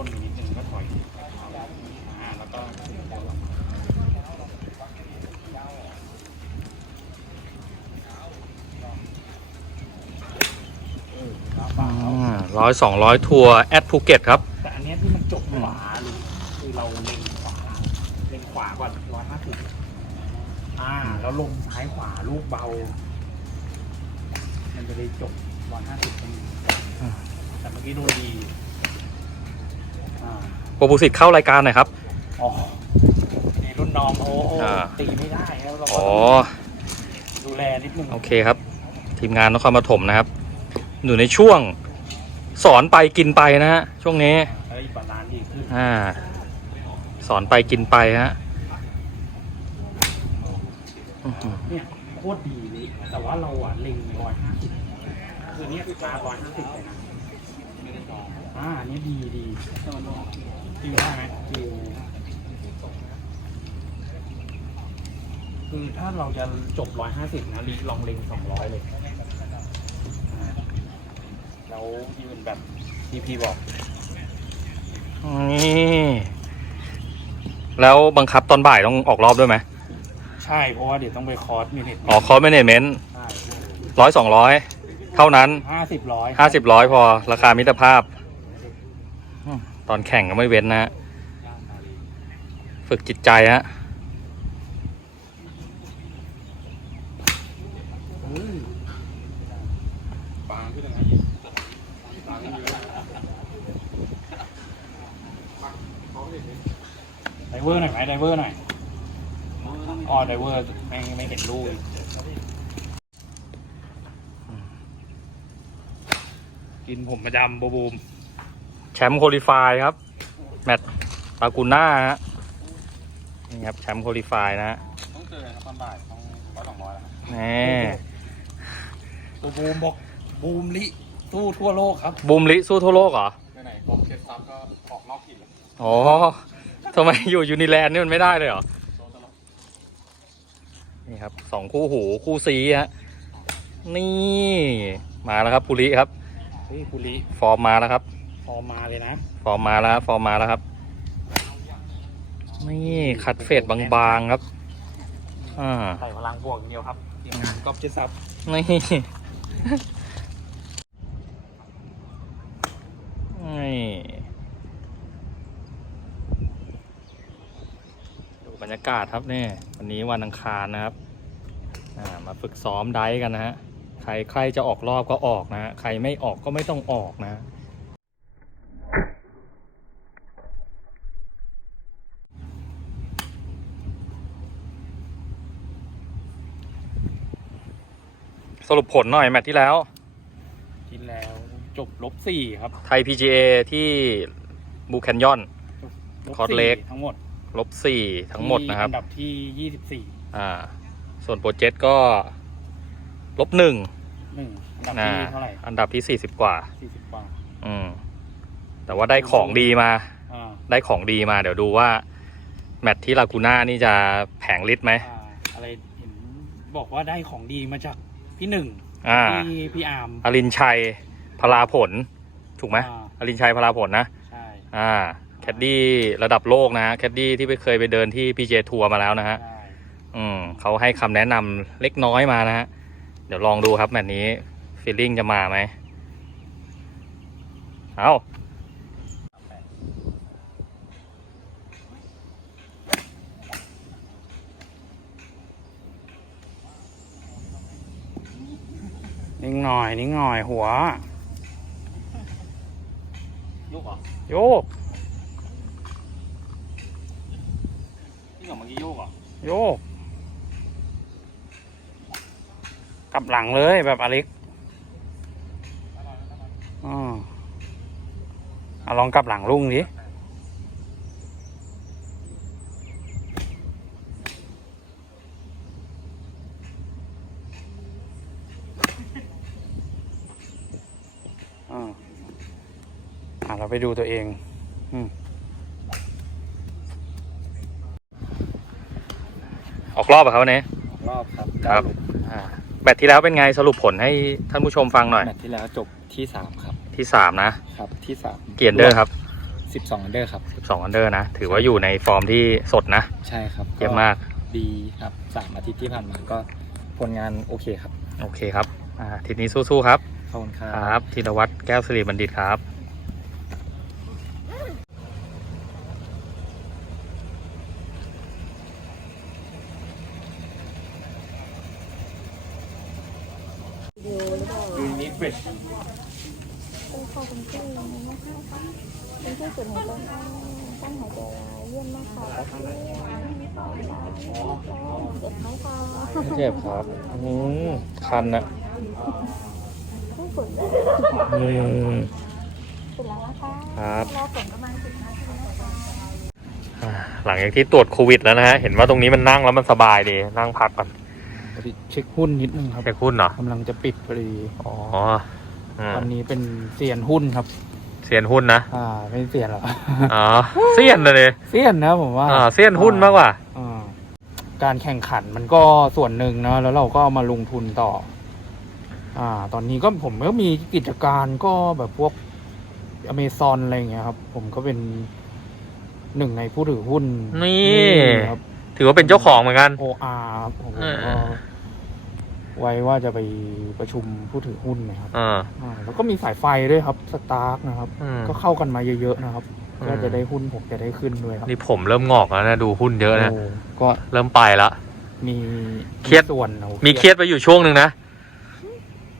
้นนิดนึงก็ถอยแล้วก็ร้อยสองร้อยทัวร์แอดภูเก็ตครับ แต่อันนี้ที่มันจบขวาเลยคือเราเล็งขวาเล็งขวาก่อนร้อยห้าสิบอ่า แล้วลงซ้ายขวาลูกเบา มันจะได้จบร้อยห้าสิบตรงแต่เมื่อกี้ดูดี โปรบุสิตเข้ารายการหน่อยครับ อ๋อนี่รุ่นน้องโอ้โหอ่า ตีไม่ได้แล้วเราก็อ๋อ ต้องดูแลนิดนึงโอเคครับ ทีมงานนครปฐมนะครับ อยู่ในช่วงสอนไปกินไปนะฮะช่วงนี้ เฮ้ยบาลานซ์ดีขึ้นอ่า สอนไปกินไปฮะอื้อหือเนี่ยโคตรดีเลยแต่ว่าเราอะเล็งร้อยห้าสิบคือเนี่ยคือการร้อยห้าสิบเลยนะ อ่าอันนี้ดีดีคิวได้ไหมคิวคือถ้าเราจะจบร้อยห้าสิบนะลีลองเล็งสองร้อยเลยอ่าแล้วยืนแบบที่พี่บอก นี่แล้วบังคับตอนบ่ายต้องออกรอบด้วยไหมใช่เพราะว่าเดี๋ยวต้องไปคอร์สมินิทอ๋อคอร์สแมเนจเมนต์ใช่ร้อยสองร้อยเท่านั้นห้าสิบร้อยห้าสิบร้อยพอราคามิตรภาพอืม ตอนแข่งก็ไม่เว้นนะฮะฝึกจิตใจฮะปางขึ้นยังไงปางขึ้นเยอะไดเวอร์หน่อยไหมไดเวอร์หน่อยอ๋อไดเวอร์ไม่ไม่เห็นลูกอีกกินผมประจำบูบูมแช มป์โคลิฟายครับ แมตช์ปากูน่าฮะนี่ครับแชมป์โคลิฟายนะฮะต้องเจอตอนบ่ายต้องร้อยสองร้อยแล้วนี่บูบูมบอกบูมลิตู้ทั่วโลกครับบูมลิสู้ทั่วโลกเหรอไปไหนผมเก็บซับก็ออกนอกถิ่นแล้วอ๋อทำไมอยู่ยูนิแลนด์นี่มันไม่ได้เลยเหรอโดนตลอดนี่ครับสองคู่หูคู่ซีฮะนี่ มาแล้วครับภูริครับ เฮ้ยคุริ ฟอร์มมาแล้วครับ พอมาเลยนะ ฟอร์มมาแล้วครับฟอร์มมาแล้วครับ นี่คัดเฟดบางๆครับ อ่า ใส่พลังบวกอย่างเดียวครับทีมงานก๊อฟเจสับนี่นี่ดูบรรยากาศครับเนี่ยวันนี้วันอังคารนะครับ อ่า มาฝึกซ้อมไดฟ์กันนะฮะ ใครใครจะออกรอบก็ออกนะฮะ ใครไม่ออกก็ไม่ต้องออกนะฮะ สรุปผลหน่อยแมตช์ที่แล้วทีแล้วจบลบสี่ครับไทย PGA ที่บูแคนยอนลบคอร์สสี่เล็กทั้งหมดลบสี่ทั้งหมดนะครับที่อันดับที่ยี่สิบสี่อ่า ส่วนโปรเจกต์ก็ลบหนึ่งหนึ่งอันดับอ่าที่เท่าไหร่อันดับที่สี่สิบกว่า สี่สิบกว่าอืม แต่ว่าได้ของดีมา อ่าได้ของดีมา เดี๋ยวดูว่า แมตช์ที่ลากูน่านี่จะแผงลิตไหม อ่าอะไรเห็นบอกว่าได้ของดีมาจาก พี่หนึ่งอ่า พี่พี่อาร์ม อรินชัยพลาผล ถูกไหมอ่า อรินชัยพลาผลนะ ใช่ อ่า แคดดี้ระดับโลกนะฮะ แคดดี้ที่ไปเคยไปเดินที่ PJ ทัวร์มาแล้วนะฮะ ใช่อืมเขาให้คำแนะนำเล็กน้อยมานะฮะ เดี๋ยวลองดูครับแมตช์นี้ฟีลลิ่งจะมาไหมเอา นิ่งหน่อย นิ่งหน่อยหัวยุกเหรอโยกที่ของเมื่อกี้ยุกเหรอโยก กลับหลังเลยแบบอเล็กอ่าเอาลองกลับหลังลุงดิอ่าอ่าเรา ไปดูตัวเองออกรอบอะครับวันนี้รอบครับครับ อ่าแมตช์ที่แล้วเป็นไงสรุปผลให้ท่านผู้ชมฟังหน่อย แมตช์ที่แล้วจบที่สามครับ ที่สามนะครับที่สามเกียร์เดอร์ครับสิบสองอันเดอร์ครับสิบสองอันเดอร์นะ ถือว่าอยู่ในฟอร์มที่สดนะใช่ครับเยี่ยมมาก ดีครับสามอาทิตย์ที่ผ่านมาก็ผลงานโอเคครับ โอเคครับ อ่าทีนี้สู้ๆครับ ขอบคุณครั ครับบธีรวัตรแก้วสิริบัณฑิตครับ ยูนิตเวทเป็นคอเป็นชื่อนะคะเป็นชื่อสุดหัวใจตั้งหายใจเยี่ยมมากค่ะก็คือเจ็บไหมคะเจ็บครับอืมคันอะที่สุดอืมสุดแล้วนะคะครับรอผลประมาณสิบนาทีนะคะอ่าหลังจากที่ตรวจโควิดแล้วนะฮะ เห็นว่าตรงนี้มันนั่งแล้วมันสบายดี นั่งพักก่อน พอดีเช็คหุ้นนิดนึงครับเช็คหุ้นเหรอกำลังจะปิดพอดีอ๋ออืมตอนนี้เป็นเซียนหุ้นครับเซียนหุ้นนะอ่าไม่เซียนหรอกอ๋อเซียนเลยเซียนนะผมว่าอ่าเซียนหุ้นมากกว่าอ่าการแข่งขันมันก็ส่วนหนึ่งนะแล้วเราก็เอามาลงทุนต่อ อ่า ตอนนี้ก็ผมก็มีกิจการก็แบบพวกอเมซอนอะไรอย่างเงี้ยครับ ผมก็เป็นหนึ่งในผู้ถือหุ้นนี่ครับถือว่าเป็นเจ้าของเหมือนกันโออาร์ครับผมเออก็ ไว้ว่าจะไปประชุมผู้ถือหุ้นนะครับอ่า อ่าแล้วก็มีสายไฟด้วยครับสตาร์กนะครับ อืม ก็เข้ากันมาเยอะๆนะครับอืม ก็จะได้หุ้นผมจะได้ขึ้นด้วยครับนี่ผมเริ่มงอกแล้วนะ ดูหุ้นเยอะนะ โอ้ก็เริ่มไปละ มีเครียดส่วนโอ้มีเครียดไปอยู่ช่วงหนึ่งนะ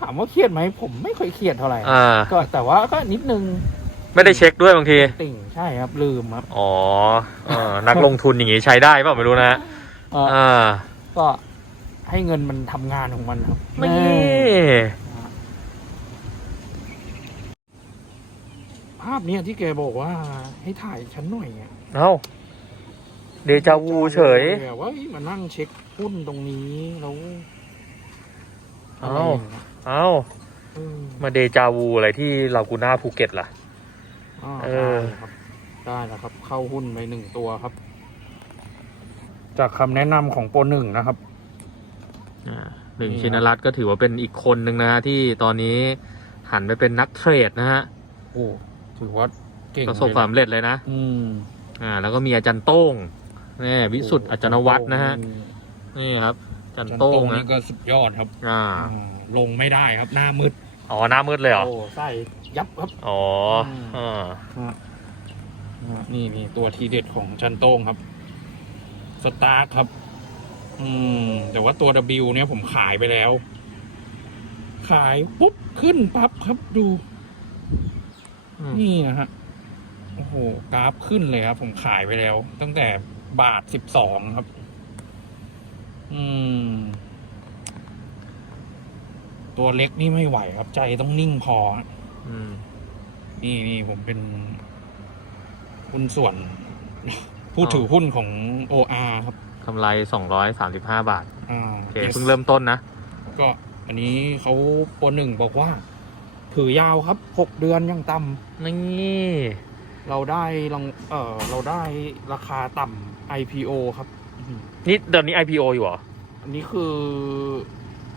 ถามว่าเครียดไหมผมไม่เคยเครียดเท่าไหร่อ่า ก็แต่ว่าก็นิดนึงไม่ได้เช็คด้วยบางที ติ่งใช่ครับลืมครับ อ๋อเออนักลงทุนอย่างงี้ใช้ได้เปล่าไม่รู้นะเอ่ออ่า ก็ ให้เงินมันทำงานของมันครับไม่แม่ภาพเนี้ยที่แกบอกว่าให้ถ่ายฉันหน่อยอะเอ้าเดจาวูเฉย แบบว่าเฮ้ยมานั่งเช็คหุ้นตรงนี้แล้วเอ้าอะไรอย่างเงี้ยเอ้าเออมาเดจาวูอะไรที่ลากูน่าภูเก็ตล่ะ อ่าเอได้อ ครับ ได้แล้วครับ เข้าหุ้นไปหนึ่งตัวครับ จากคำแนะนำของโปรหนึ่งนะครับอ่า หนึ่งนี่ครับ ชินรัตน์ก็ถือว่าเป็นอีกคนหนึ่งนะฮะที่ตอนนี้หันไปเป็นนักเทรดนะฮะโอ้ถือว่าเก่งประสบความสำเร็จเลยนะอืมอ่าแล้วก็มีอาจารย์โต้งนี่วิสุทธ์อาจารย์วัฒน์นะฮะนี่ครับอาจารย์จันโต้โต้งงนะนี่ก็สุดยอดครับอ่าอ่าลงไม่ได้ครับหน้ามืดอ๋อหน้ามืดเลยเหรอโอ้ใส่ยับครับ อ๋ออืมอ่าอ่านี่นี่ตัวทีเด็ดของจันโต้งครับ สตาร์คครับ อืม แต่ว่าตัว W เนี่ยผมขายไปแล้ว ขายปุ๊บ ขึ้นปั๊บครับดู อืมนี่นะฮะ โอ้โห กราฟขึ้นเลยครับ ผมขายไปแล้ว ตั้งแต่บาทสิบสองครับ อืม ตัวเล็กนี่ไม่ไหวครับ ใจต้องนิ่งพอ อืมนี่นี่ผมเป็นหุ้นส่วน ผู้ถือหุ้นของ OR ครับ กำไรสองร้อยสามสิบห้าบาทอ่า โอเคเพิ่งเริ่มต้นนะ ก็อันนี้เขาโปรหนึ่งบอกว่า ถือยาวครับหกเดือนยังต่ำนี่ เราได้ลองเออเราได้ราคาต่ำ IPO ครับอืมนี่เดือนนี้ IPO อยู่เหรอ อันนี้คือ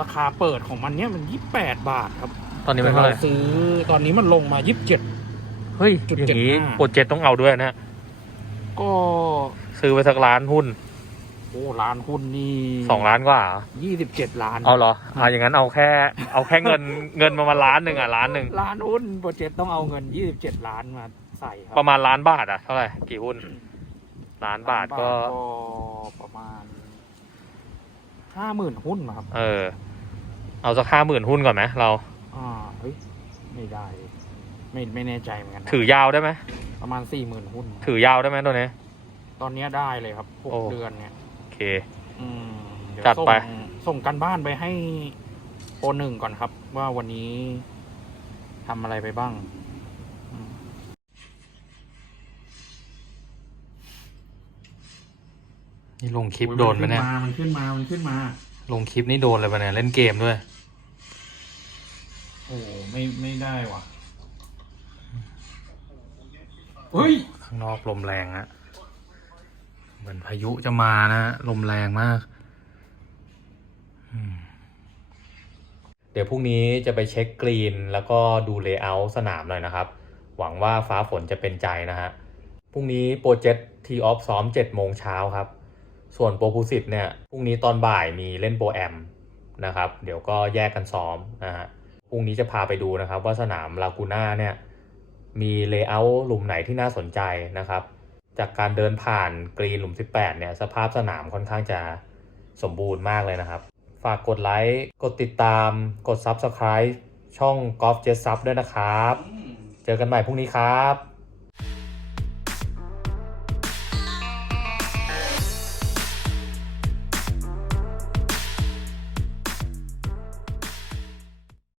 ราคาเปิดของมันเนี้ยมันยี่แปดบาทครับตอนนี้มันเท่าไหร่ แต่ซื้อตอนนี้มันลงมายี่สิบเจ็ด เฮ้ยจุดอย่างนี้75โปรเจกต์ต้องเอาด้วยนะ ก็ซื้อไปสักล้านหุ้น โอ้ล้านหุ้นนี่สองล้านกว่าเหรอยี่สิบเจ็ดล้านเอาเหรออ่าอย่างนั้นเอาแค่ เอาแค่เงิน เงินประมาณล้านหนึ่งอะล้านหนึ่งล้านหุ้นโปรเจกต์ต้องเอาเงินยี่สิบเจ็ดล้านมาใส่ครับประมาณล้านบาทอะเท่าไหร่กี่หุ้นล้านบาทก็ประมาณห้าหมื่นหุ้นนะครับ เออ เอาสักห้าหมื่นหุ้นก่อนไหมเราอ่าเฮ้ยไม่ได้ ไม่ไม่แน่ใจเหมือนกันนะถือยาวได้ไหมประมาณสี่หมื่นหุ้น ถือยาวได้ไหมตัวนี้ ตอนเนี้ยได้เลยครับหกโอ้เดือนเนี่ยโอเคอืมเยวจัดไป ส่งส่งกันบ้านไปให้โปรหนึ่งก่อนครับ ว่าวันนี้ทำอะไรไปบ้างอืมนี่ลงคลิปโดนไปเนี่ยมันขึ้นมา มันขึ้นมา ลงคลิปนี่โดนเลยปะเนี่ย เล่นเกมด้วย โอ้ไม่ ไม่ได้ว่ะ เฮ้ย ข้างนอกลมแรงฮะ เหมือนพายุจะมานะฮะลมแรงมาก เดี๋ยวพรุ่งนี้จะไปเช็คกรีน แล้วก็ดูเลเยอร์สนามหน่อยนะครับ หวังว่าฟ้าฝนจะเป็นใจนะฮะ พรุ่งนี้โปรเจกต์ทีออฟซ้อม7โมงเช้าครับ ส่วนโปรพูสิตเนี่ย พรุ่งนี้ตอนบ่ายมีเล่นโปรแอมนะครับ เดี๋ยวก็แยกกันซ้อมนะฮะ พรุ่งนี้จะพาไปดูนะครับ ว่าสนามลากูน่าเนี่ยมีเลเยอร์หลุมไหนที่น่าสนใจนะครับ จากการเดินผ่านกรีนหลุม 18 เนี่ย สภาพสนามค่อนข้างจะสมบูรณ์มากเลยนะครับ ฝากกดไลค์ กดติดตาม กด Subscribe ช่อง Golf Jet Sub ด้วยนะครับ เจอกันใหม่พรุ่งนี้ครับ